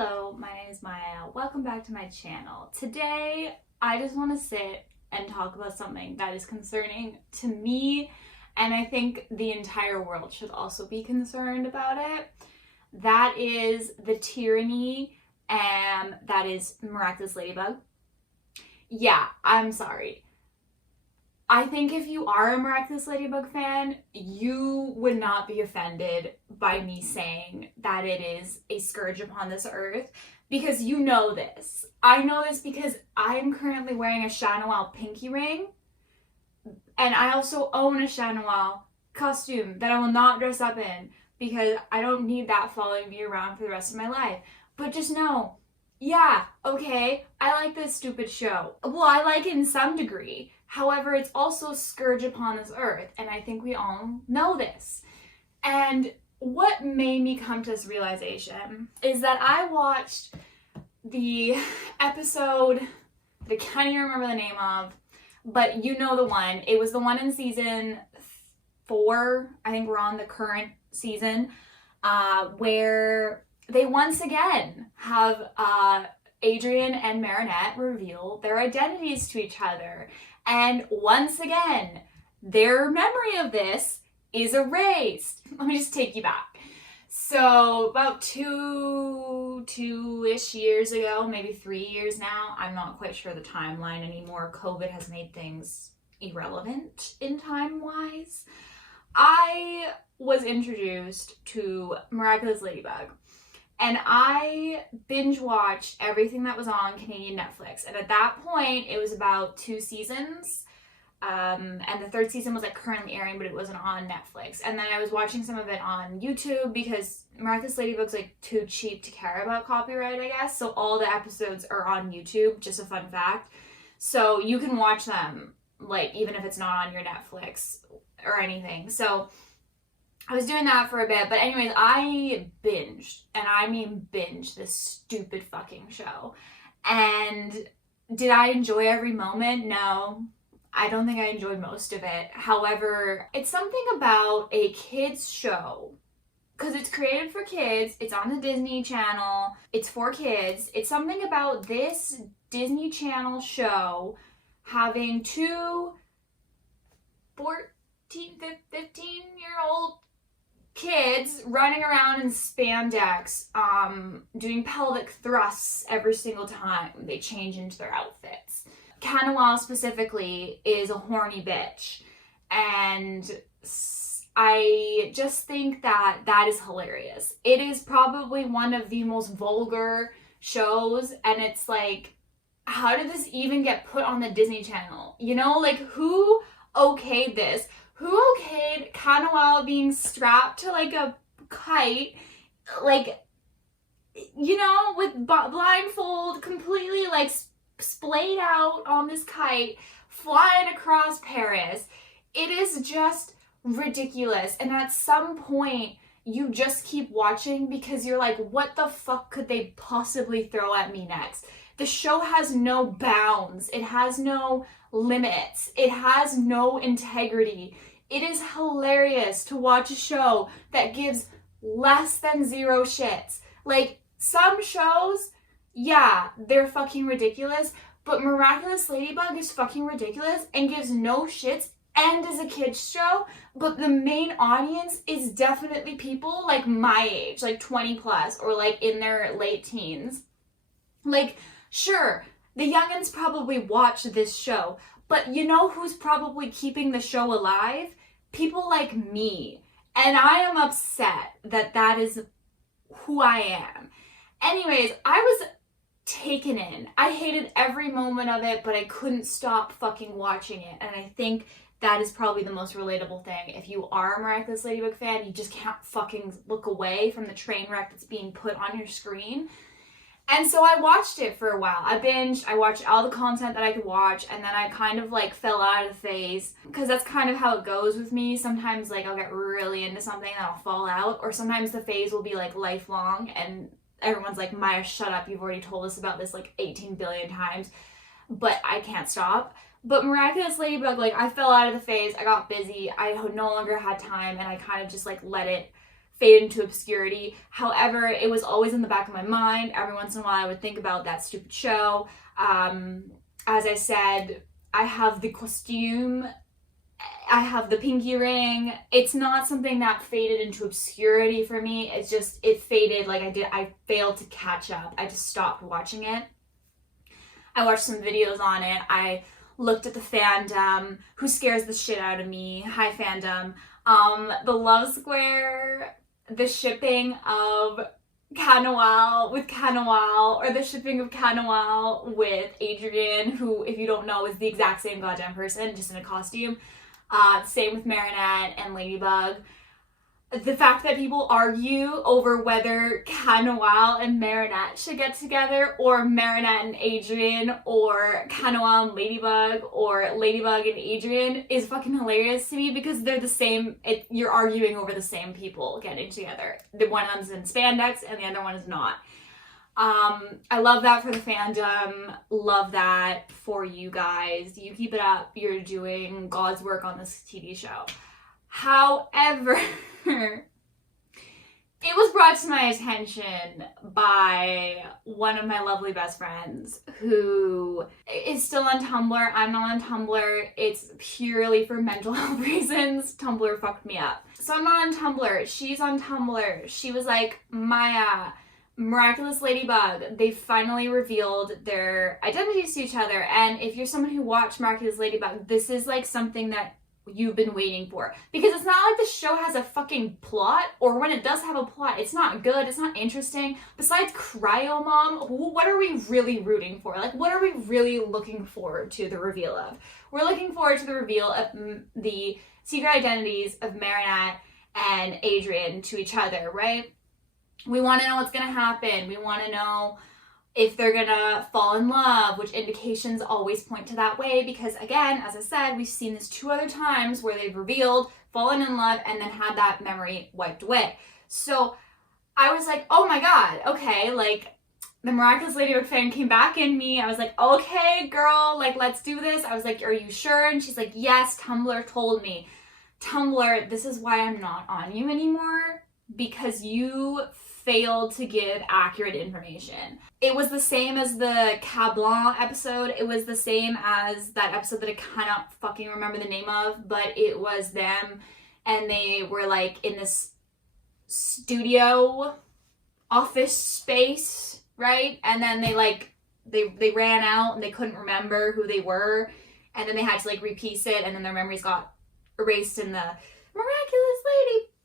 Hello, my name is Maya. Welcome back to my channel. Today, I just want to sit and talk about something that is concerning to me, and I think the entire world should also be concerned about it. That is the tyranny, and that is Miraculous Ladybug. Yeah, I'm sorry. I think if you are a Miraculous Ladybug fan, you would not be offended by me saying that it is a scourge upon this earth, because you know this. I know this because I'm currently wearing a Chat Noir pinky ring, and I also own a Chat Noir costume that I will not dress up in because I don't need that following me around for the rest of my life. But just know, yeah, okay, I like this stupid show. Well, I like it in some degree. However, it's also a scourge upon this earth, and I think we all know this. And what made me come to this realization is that I watched the episode that I can't even remember the name of, but you know the one. It was the one in season 4, I think we're on the current season, where they once again have Adrian and Marinette reveal their identities to each other. And once again, their memory of this is erased. Let me just take you back. So about two-ish years ago, maybe 3 years now, I'm not quite sure the timeline anymore. COVID has made things irrelevant in time-wise. I was introduced to Miraculous Ladybug. And I binge watched everything that was on Canadian Netflix. And at that point, it was about 2 seasons. And the 3rd season was like currently airing, but it wasn't on Netflix. And then I was watching some of it on YouTube because Miraculous Ladybug's like too cheap to care about copyright, I guess. So all the episodes are on YouTube, just a fun fact. So you can watch them, like, even if it's not on your Netflix or anything. So I was doing that for a bit, but anyways, I binged, and I mean binged, this stupid fucking show. And did I enjoy every moment? No, I don't think I enjoyed most of it. However, it's something about a kid's show, because it's created for kids, it's on the Disney Channel, it's for kids. It's something about this Disney Channel show having 2 15-year-old kids running around in spandex, doing pelvic thrusts every single time they change into their outfits. Chat Noir specifically is a horny bitch, and I just think that that is hilarious. It is probably one of the most vulgar shows, and it's like, how did this even get put on the Disney Channel? You know, like, who okayed this? Who okayed Chat Noir being strapped to like a kite, like, you know, with blindfold, completely like splayed out on this kite, flying across Paris? It is just ridiculous. And at some point, you just keep watching because you're like, what the fuck could they possibly throw at me next? The show has no bounds. It has no limits. It has no integrity. It is hilarious to watch a show that gives less than 0 shits. Like, some shows, yeah, they're fucking ridiculous, but Miraculous Ladybug is fucking ridiculous and gives no shits and is a kid's show, but the main audience is definitely people like my age, like 20 plus, or like in their late teens. Like, sure, the youngins probably watch this show, but you know who's probably keeping the show alive? People like me. And I am upset that that is who I am. Anyways, I was taken in. I hated every moment of it, but I couldn't stop fucking watching it. And I think that is probably the most relatable thing. If you are a Miraculous Ladybug fan, you just can't fucking look away from the train wreck that's being put on your screen. And so I watched it for a while. I binged, I watched all the content that I could watch, and then I kind of like fell out of the phase, because that's kind of how it goes with me. Sometimes like I'll get really into something and I'll fall out, or sometimes the phase will be like lifelong and everyone's like, Maya, shut up, you've already told us about this like 18 billion times, but I can't stop. But Miraculous Ladybug, like, I fell out of the phase, I got busy, I no longer had time, and I kind of just like let it fade into obscurity. However, it was always in the back of my mind. Every once in a while I would think about that stupid show. As I said, I have the costume, I have the pinky ring. It's not something that faded into obscurity for me. It's just, it faded like I failed to catch up. I just stopped watching it. I watched some videos on it. I looked at the fandom, who scares the shit out of me. Hi fandom. The love square, the shipping of Canoal with Canoal, or the shipping of Canoal with Adrian, who, if you don't know, is the exact same goddamn person, just in a costume. Same with Marinette and Ladybug. The fact that people argue over whether Canoal and Marinette should get together, or Marinette and Adrian, or Canoal and Ladybug, or Ladybug and Adrian, is fucking hilarious to me, because they're the same. You're arguing over the same people getting together. The one of them's in spandex and the other one is not. I love that for the fandom. Love that for you guys. You keep it up. You're doing God's work on this TV show. However, it was brought to my attention by one of my lovely best friends who is still on Tumblr. I'm not on Tumblr. It's purely for mental health reasons. Tumblr fucked me up. So I'm not on Tumblr. She's on Tumblr. She was like, Maya, Miraculous Ladybug, they finally revealed their identities to each other. And if you're someone who watched Miraculous Ladybug, this is like something that you've been waiting for, because it's not like the show has a fucking plot, or when it does have a plot, it's not good, it's not interesting. Besides Cryo Mom, what are we really rooting for? Like, what are we really looking forward to the reveal of? We're looking forward to the reveal of the secret identities of Marinette and Adrian to each other, right? We want to know what's gonna happen. We want to know if they're gonna fall in love, which indications always point to that way, because again, as I said, we've seen this 2 other times where they've revealed, fallen in love, and then had that memory wiped away. So I was like, oh my god, okay, like, the Miraculous Ladybug fan came back in me. I was like, okay, girl, like, let's do this. I was like, are you sure? And she's like, yes, Tumblr told me. Tumblr, this is why I'm not on you anymore, because you failed to give accurate information. It was the same as the Cablan episode. It was the same as that episode that I cannot fucking remember the name of, but it was them and they were like in this studio office space, right? And then they ran out and they couldn't remember who they were, and then they had to like repiece it, and then their memories got erased in the Miraculous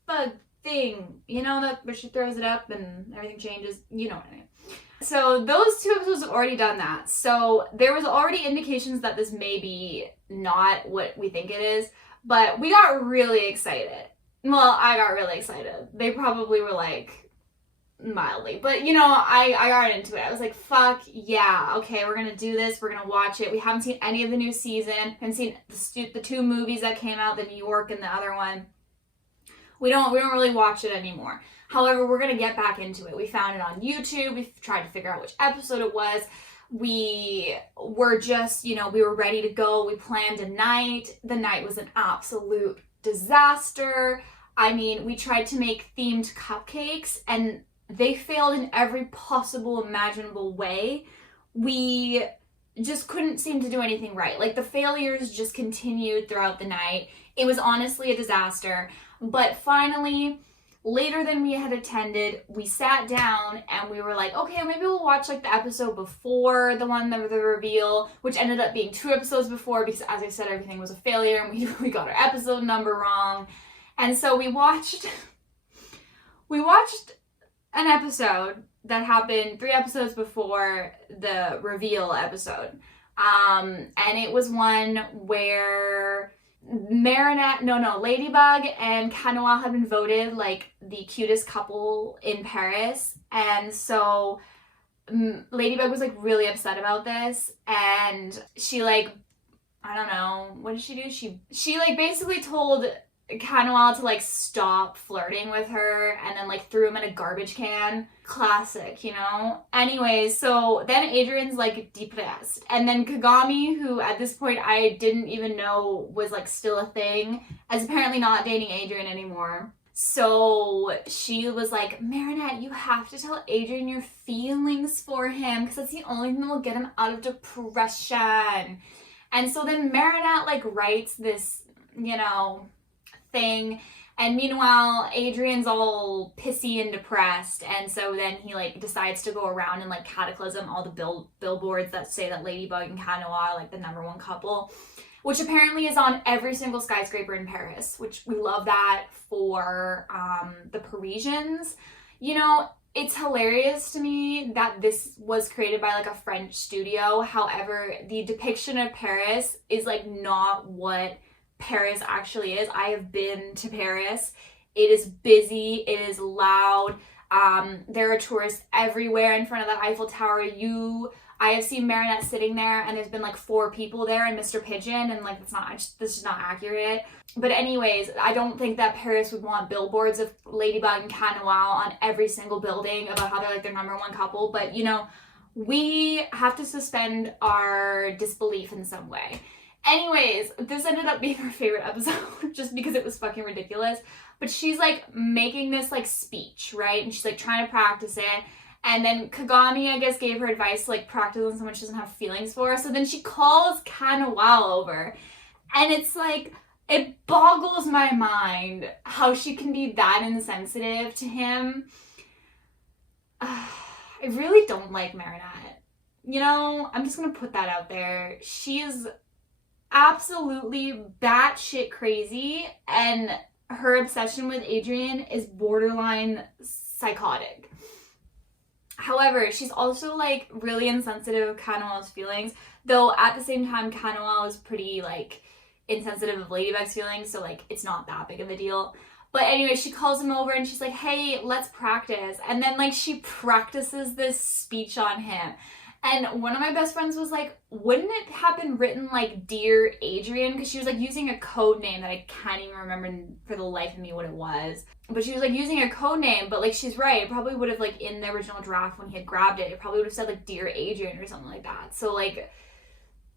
Ladybug thing, you know, that where she throws it up and everything changes, you know what I mean. So those 2 episodes have already done that. So there was already indications that this may be not what we think it is, but we got really excited. Well, I got really excited. They probably were like mildly, but you know, I got into it. I was like, fuck yeah, okay, we're gonna do this, we're gonna watch it. We haven't seen any of the new season, haven't seen the 2 movies that came out, the New York and the other one. We don't really watch it anymore. However, we're gonna get back into it. We found it on YouTube. We tried to figure out which episode it was. We were just, you know, we were ready to go. We planned a night. The night was an absolute disaster. I mean, we tried to make themed cupcakes and they failed in every possible imaginable way. We just couldn't seem to do anything right. Like, the failures just continued throughout the night. It was honestly a disaster. But finally, later than we had attended, we sat down and we were like, okay, maybe we'll watch like the episode before the one that the reveal, which ended up being 2 episodes before, because as I said, everything was a failure and we got our episode number wrong. And so we watched an episode that happened 3 episodes before the reveal episode. And it was one where Ladybug and Canoal had been voted like the cutest couple in Paris, and so Ladybug was like really upset about this, and she like, I don't know, what did she do? She like basically told Canoal to like stop flirting with her, and then like threw him in a garbage can. Classic, you know? Anyways, so then Adrian's like depressed, and then Kagami, who at this point I didn't even know was like still a thing, is apparently not dating Adrian anymore. So she was like, Marinette, you have to tell Adrian your feelings for him because that's the only thing that will get him out of depression. And so then Marinette like writes this, you know, thing. And meanwhile, Adrian's all pissy and depressed. And so then he like decides to go around and like cataclysm all the billboards that say that Ladybug and Cat Noir are like the #1 couple, which apparently is on every single skyscraper in Paris, which we love that for the Parisians. You know, it's hilarious to me that this was created by like a French studio. However, the depiction of Paris is like not what Paris actually is. I have been to Paris. It is busy. It is loud. There are tourists everywhere in front of the Eiffel Tower. I have seen Marinette sitting there and there's been like 4 people there and Mr. Pigeon, and like this is not accurate. But anyways, I don't think that Paris would want billboards of Ladybug and Cat Noir on every single building about how they're like their #1 couple. But you know, we have to suspend our disbelief in some way. Anyways, this ended up being her favorite episode just because it was fucking ridiculous. But she's like making this like speech, right? And she's like trying to practice it. And then Kagami, I guess, gave her advice to like practice on someone she doesn't have feelings for. So then she calls Cat Noir over. And it's like, it boggles my mind how she can be that insensitive to him. I really don't like Marinette. You know, I'm just going to put that out there. She is absolutely batshit crazy. And her obsession with Adrian is borderline psychotic. However, she's also like really insensitive of Cat Noir's feelings, though at the same time Cat Noir was pretty like insensitive of Ladybug's feelings, so like it's not that big of a deal. But anyway, she calls him over and she's like, hey, let's practice. And then like she practices this speech on him. And one of my best friends was like, wouldn't it have been written like Dear Adrian? Because she was like using a code name that I can't even remember for the life of me what it was. But she was like using a code name, but like she's right. It probably would have like in the original draft when he had grabbed it, it probably would have said like Dear Adrian or something like that. So like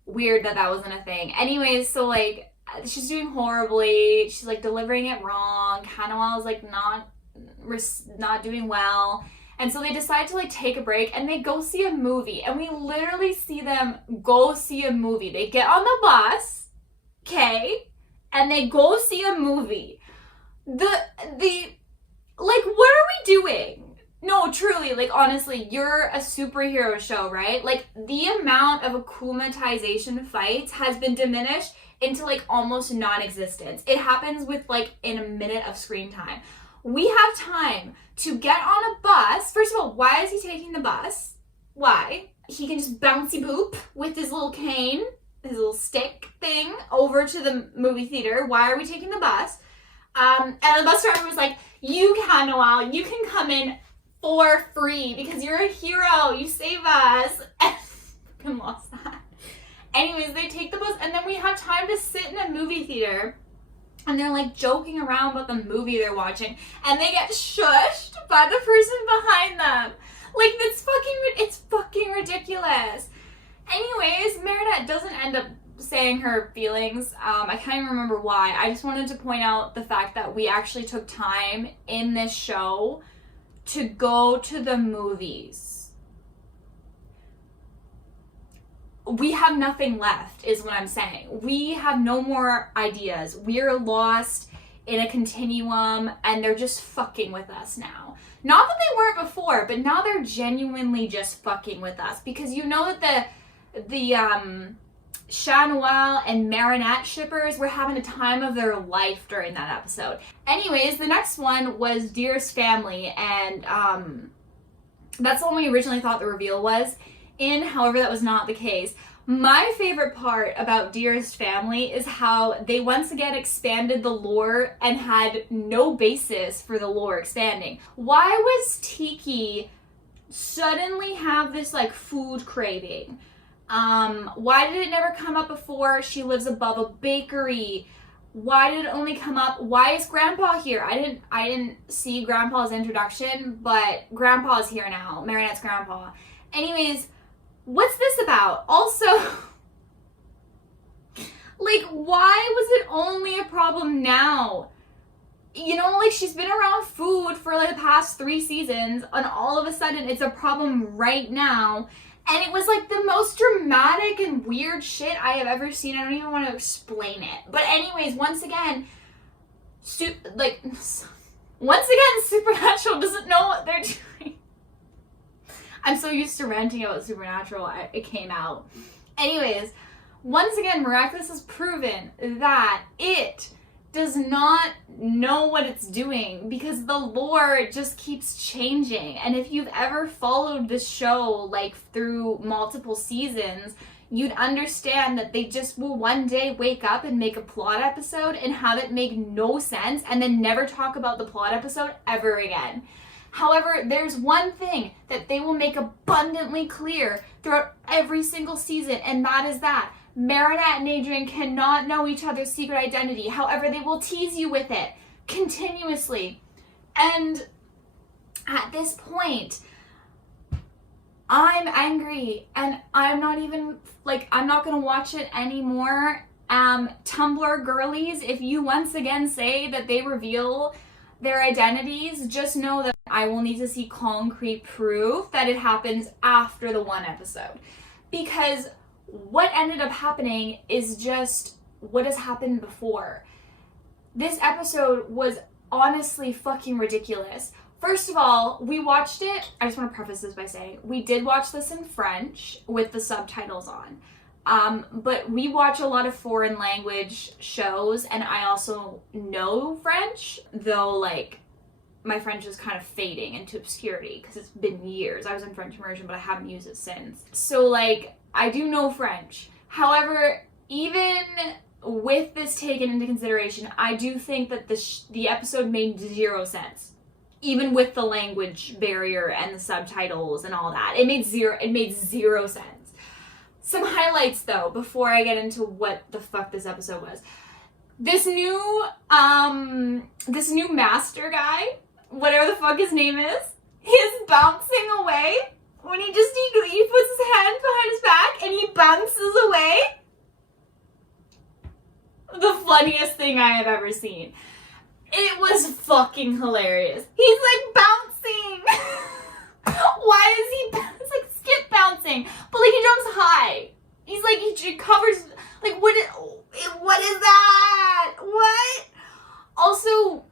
weird that that wasn't a thing. Anyways, so like she's doing horribly. She's like delivering it wrong. Cat Noir is like not doing well. And so they decide to like take a break and they go see a movie. And we literally see them go see a movie. They get on the bus, okay, and they go see a movie. Like, what are we doing? No, truly, like, honestly, you're a superhero show, right? Like, the amount of akumatization fights has been diminished into like almost non-existence. It happens with like in a minute of screen time. We have time to get on a bus. First of all, why is he taking the bus? Why? He can just bouncy boop with his little cane, his little stick thing over to the movie theater. Why are we taking the bus? And the bus driver was like, you, Cat Noir, you can come in for free because you're a hero. You save us. And I lost that. Anyways, they take the bus and then we have time to sit in a movie theater. And they're like joking around about the movie they're watching. And they get shushed by the person behind them. Like, it's fucking ridiculous. Anyways, Marinette doesn't end up saying her feelings. I can't even remember why. I just wanted to point out the fact that we actually took time in this show to go to the movies. We have nothing left, is what I'm saying. We have no more ideas. We're lost in a continuum, and they're just fucking with us now. Not that they weren't before, but now they're genuinely just fucking with us. Because you know that the Chat Noir and Marinette shippers were having a time of their life during that episode. Anyways, the next one was Dearest Family, and that's the one we originally thought the reveal was in. However, that was not the case. My favorite part about Dearest Family is how they once again expanded the lore and had no basis for the lore expanding. Why was Tiki suddenly have this like food craving? Why did it never come up before? She lives above a bakery. Why did it only come up? Why is Grandpa here? I didn't see Grandpa's introduction, but Grandpa's here now. Marinette's Grandpa. Anyways, what's this about? Also, like, why was it only a problem now? you know, like, she's been around food for like the past 3 seasons, and all of a sudden it's a problem right now. And it was like the most dramatic and weird shit I have ever seen. I don't even want to explain it. But anyways, once again, Supernatural doesn't know what they're doing. I'm so used to ranting about Supernatural, it came out. Anyways, once again, Miraculous has proven that it does not know what it's doing, because the lore just keeps changing. And if you've ever followed the show like through multiple seasons, you'd understand that they just will one day wake up and make a plot episode and have it make no sense and then never talk about the plot episode ever again. However, there's one thing that they will make abundantly clear throughout every single season, and that is that Marinette and Adrian cannot know each other's secret identity. However, they will tease you with it continuously. And at this point, I'm angry, and I'm not even, like, I'm not gonna watch it anymore. Tumblr girlies, if you once again say that they reveal their identities, just know that I will need to see concrete proof that it happens after the 1 episode. Because what ended up happening is just what has happened before. This episode was honestly fucking ridiculous. First of all, we watched it, I just want to preface this by saying, we did watch this in French with the subtitles on. But we watch a lot of foreign language shows, and I also know French, though, like, my French is kind of fading into obscurity because it's been years. I was in French immersion, but I haven't used it since. So, like, I do know French. However, even with this taken into consideration, I do think that the episode made 0 sense. Even with the language barrier and the subtitles and all that. It made zero sense. Some highlights, though, before I get into what the fuck this episode was. This new master guy, whatever the fuck his name is bouncing away when he puts his hand behind his back and he bounces away. The funniest thing I have ever seen. It was fucking hilarious. He's like bouncing. Why is he? It's like skip bouncing, but like he jumps high. He's like he covers. Like what is that? What? Also,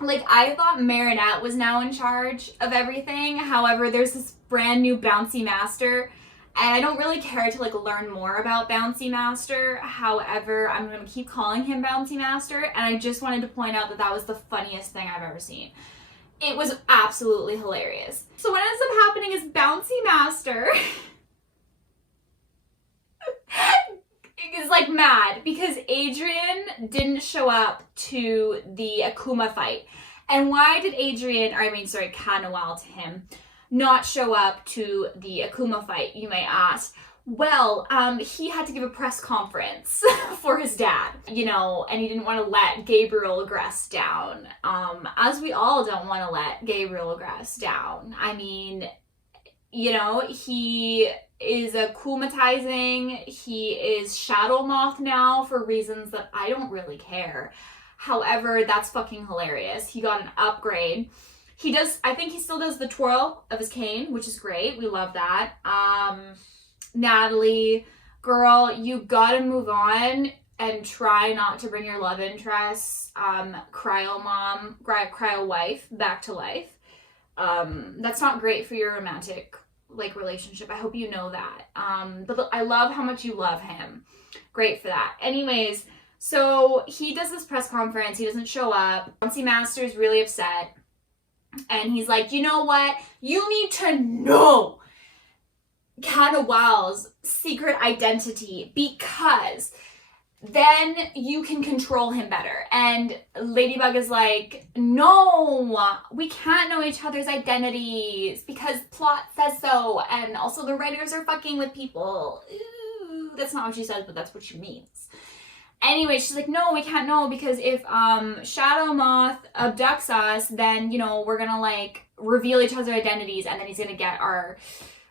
like I thought Marinette was now in charge of everything. However, there's this brand new bouncy master. And I don't really care to like learn more about Bouncy Master. However, I'm going to keep calling him Bouncy Master. And I just wanted to point out that that was the funniest thing I've ever seen. It was absolutely hilarious. So what ends up happening is Bouncy Master is like mad because Adrian didn't show up to the Akuma fight. And why did Kanoal to him, not show up to the Akuma fight, you may ask? Well, he had to give a press conference for his dad, you know, and he didn't want to let Gabriel Agreste down, as we all don't want to let Gabriel Agreste down. I mean, you know, he is akumatizing, he is Shadow Moth now for reasons that I don't really care. However, that's fucking hilarious. He got an upgrade. I think he still does the twirl of his cane, which is great. We love that. Natalie, girl, you gotta move on and try not to bring your love interest, cryo wife back to life. That's not great for your romantic, like, relationship. I hope you know that. But I love how much you love him. Great for that. Anyways, so he does this press conference. He doesn't show up. Bouncy Master's really upset. And he's like, you know what? You need to know Kanawal's secret identity because then you can control him better. And Ladybug is like, no, we can't know each other's identities because plot says so. And also the writers are fucking with people. Ooh, that's not what she says, but that's what she means. Anyway, she's like, no, we can't know because if Shadow Moth abducts us, then, you know, we're gonna, like, reveal each other's identities and then he's gonna get our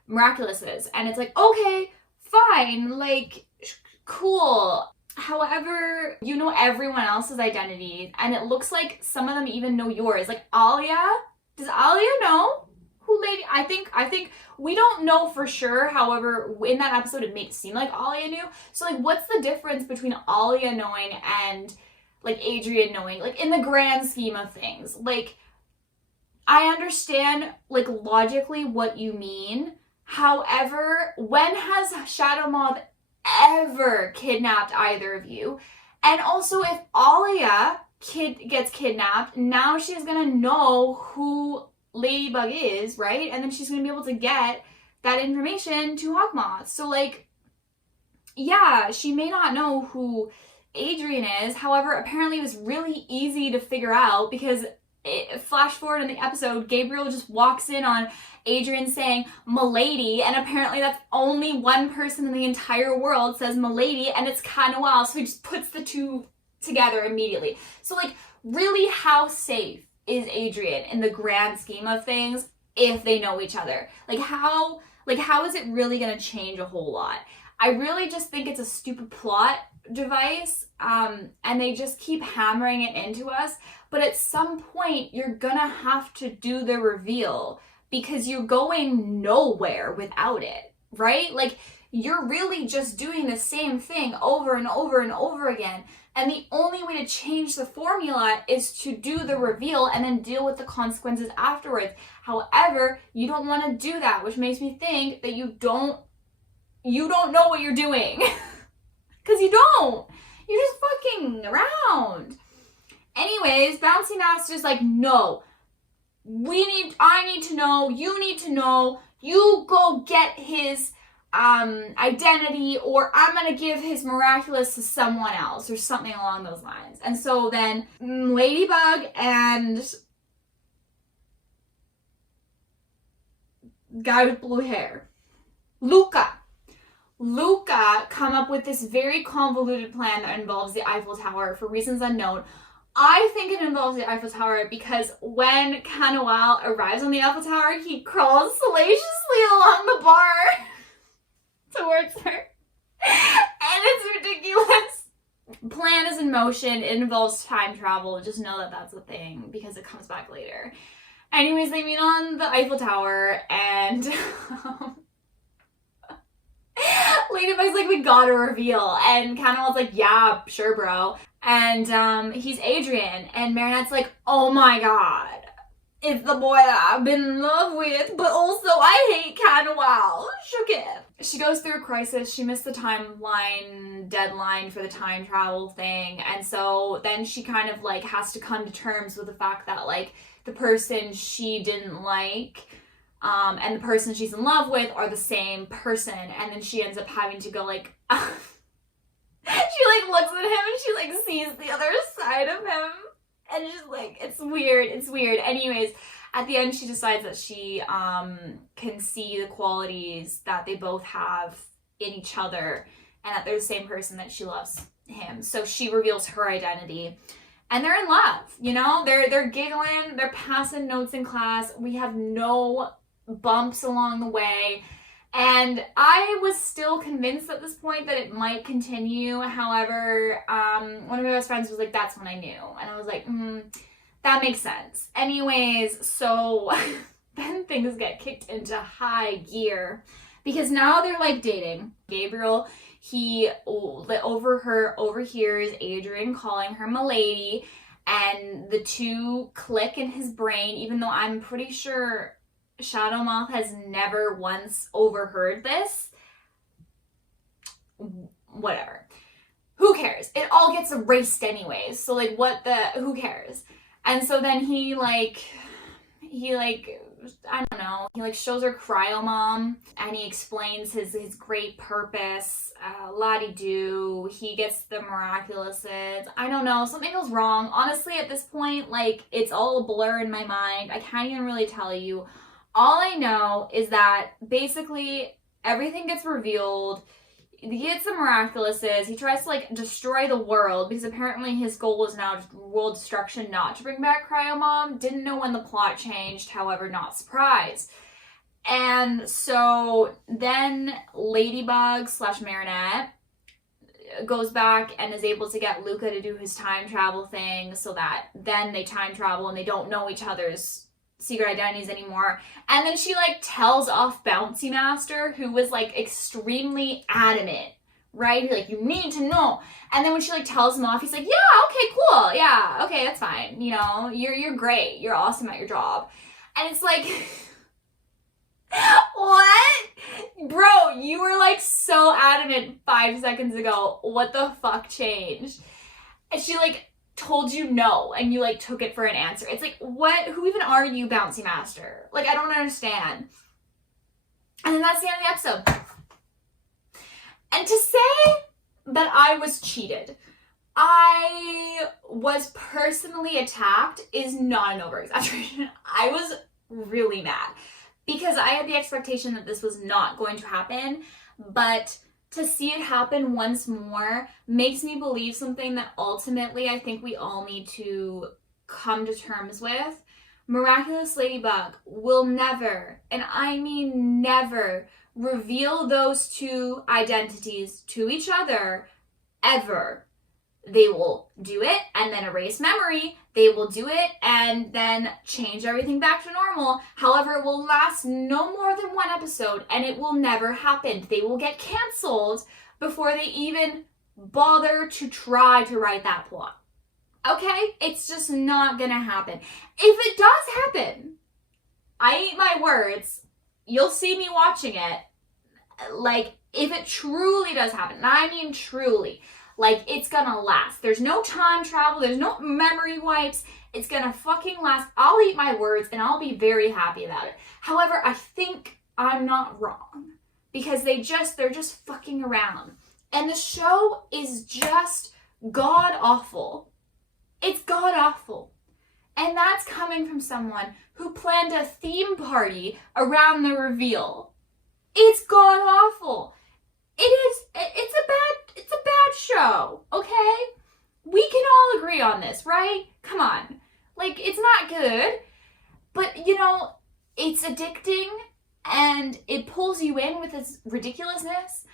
Miraculouses. And it's like, okay, fine, like, cool. However, you know everyone else's identity, and it looks like some of them even know yours. Like Alia, does Alia know who Lady? I think we don't know for sure. However, in that episode, it made it seem like Alia knew. So like, what's the difference between Alia knowing and like Adrian knowing? Like in the grand scheme of things, like I understand like logically what you mean. However, when has Shadow Moth ever kidnapped either of you? And also, if Alia gets kidnapped, now she's gonna know who Ladybug is, right? And then she's gonna be able to get that information to Hawkmoth. So like, yeah, she may not know who Adrian is. However, apparently it was really easy to figure out because flash forward in the episode, Gabriel just walks in on Adrian saying "Milady," and apparently that's only one person in the entire world says "Milady," and it's kind of wild. So he just puts the two together immediately. So like, really, how safe is Adrian in the grand scheme of things if they know each other? Like how is it really gonna change a whole lot? I really just think it's a stupid plot device, and they just keep hammering it into us. But at some point, you're gonna have to do the reveal because you're going nowhere without it, right? Like, you're really just doing the same thing over and over and over again. And the only way to change the formula is to do the reveal and then deal with the consequences afterwards. However, you don't want to do that, which makes me think that you don't know what you're doing. Because you don't. You're just fucking around. Anyways, Bouncy Master's like, no, I need to know, you need to know, you go get his identity, or I'm gonna give his Miraculous to someone else, or something along those lines. And so then Ladybug and guy with blue hair, Luca come up with this very convoluted plan that involves the Eiffel Tower for reasons unknown. I think it involves the Eiffel Tower because when Canoal arrives on the Eiffel Tower, he crawls salaciously along the bar towards her. And it's ridiculous. Plan is in motion. It involves time travel. Just know that that's a thing because it comes back later. Anyways, they meet on the Eiffel Tower and Ladybug's like, we gotta reveal. And Canoal's like, yeah, sure, bro. And he's Adrian. And Marinette's like, oh my god, it's the boy that I've been in love with, but also I hate Canoal. Shook it. She goes through a crisis. She missed the timeline deadline for the time travel thing. And so then she kind of like has to come to terms with the fact that like the person she didn't like and the person she's in love with are the same person. And then she ends up having to go like, she like looks at him and she like sees the other side of him. And she's like, it's weird. Anyways, at the end she decides that she can see the qualities that they both have in each other and that they're the same person, that she loves him. So she reveals her identity. And they're in love, you know? They're giggling, they're passing notes in class. We have no bumps along the way. And I was still convinced at this point that it might continue. However, one of my best friends was like, that's when I knew. And I was like, that makes sense. Anyways, so then things get kicked into high gear because now they're like dating. Gabriel, he overhears Adrian calling her Milady, and the two click in his brain, even though I'm pretty sure Shadow Moth has never once overheard this. Whatever. Who cares? It all gets erased anyways. So like, who cares? And so then he I don't know, he like shows her Cryo Mom and he explains his great purpose, la-di-do, he gets the Miraculouses, I don't know, something goes wrong. Honestly, at this point, like, it's all a blur in my mind. I can't even really tell you. All I know is that basically everything gets revealed. He gets the Miraculouses. He tries to like destroy the world because apparently his goal is now just world destruction, not to bring back Cryo Mom. Didn't know when the plot changed, however, not surprised. And so then Ladybug / Marinette goes back and is able to get Luca to do his time travel thing so that then they time travel and they don't know each other's secret identities anymore. And then she like tells off Bouncy Master, who was like extremely adamant, right? Like, you need to know. And then when she like tells him off, he's like, yeah, okay, cool. Yeah, okay, that's fine. You know, you're great. You're awesome at your job. And it's like, what? Bro, you were like so adamant 5 seconds ago. What the fuck changed? And she like told you no, and you like took it for an answer. It's like, what? Who even are you, Bouncy Master? Like, I don't understand. And then that's the end of the episode. And to say that I was cheated, I was personally attacked is not an over-exaggeration. I was really mad because I had the expectation that this was not going to happen, but to see it happen once more makes me believe something that ultimately I think we all need to come to terms with. Miraculous Ladybug will never, and I mean never, reveal those two identities to each other ever. They will do it and then erase memory. They will do it and then change everything back to normal. However, it will last no more than one episode and it will never happen. They will get canceled before they even bother to try to write that plot. Okay? It's just not gonna happen. If it does happen, I eat my words, you'll see me watching it. Like, if it truly does happen, and I mean truly, like, it's gonna last. There's no time travel, there's no memory wipes, it's gonna fucking last. I'll eat my words and I'll be very happy about it. However, I think I'm not wrong because they're just fucking around. And the show is just god awful. It's god awful. And that's coming from someone who planned a theme party around the reveal. It's god awful. It's a bad show, okay? We can all agree on this, right? Come on. Like, it's not good, but you know, it's addicting and it pulls you in with its ridiculousness,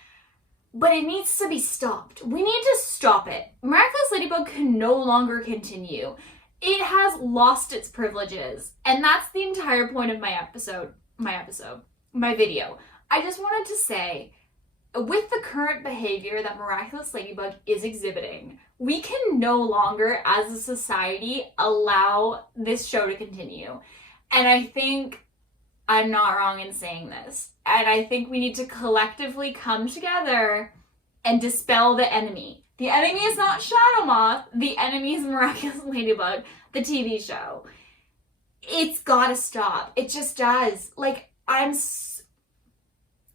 but it needs to be stopped. We need to stop it. Miraculous Ladybug can no longer continue. It has lost its privileges, and that's the entire point of my video. I just wanted to say, with the current behavior that Miraculous Ladybug is exhibiting, we can no longer, as a society, allow this show to continue. And I think I'm not wrong in saying this. And I think we need to collectively come together and dispel the enemy. The enemy is not Shadow Moth. The enemy is Miraculous Ladybug, the TV show. It's gotta stop. It just does. Like,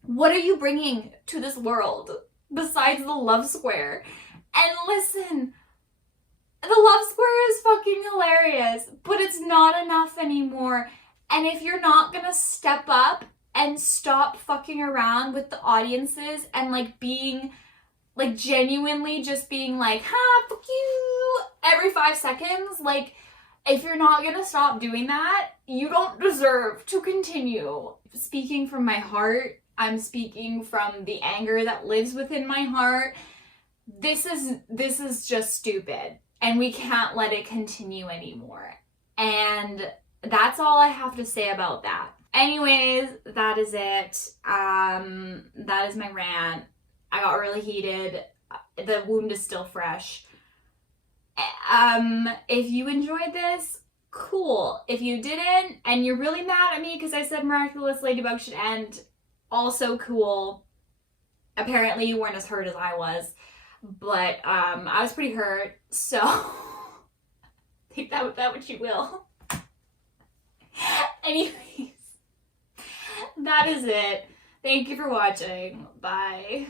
what are you bringing to this world besides the love square? And listen, the love square is fucking hilarious, but it's not enough anymore. And if you're not gonna step up and stop fucking around with the audiences and like being, like genuinely just being like, ha, fuck you, every 5 seconds, like, if you're not gonna stop doing that, you don't deserve to continue. Speaking from my heart, I'm speaking from the anger that lives within my heart. This is just stupid, and we can't let it continue anymore. And that's all I have to say about that. Anyways, that is it. That is my rant. I got really heated. The wound is still fresh. If you enjoyed this, cool. If you didn't, and you're really mad at me because I said Miraculous Ladybug should end, also cool. Apparently you weren't as hurt as I was, but I was pretty hurt, so take that with that what you will. Anyways, that is it. Thank you for watching. Bye.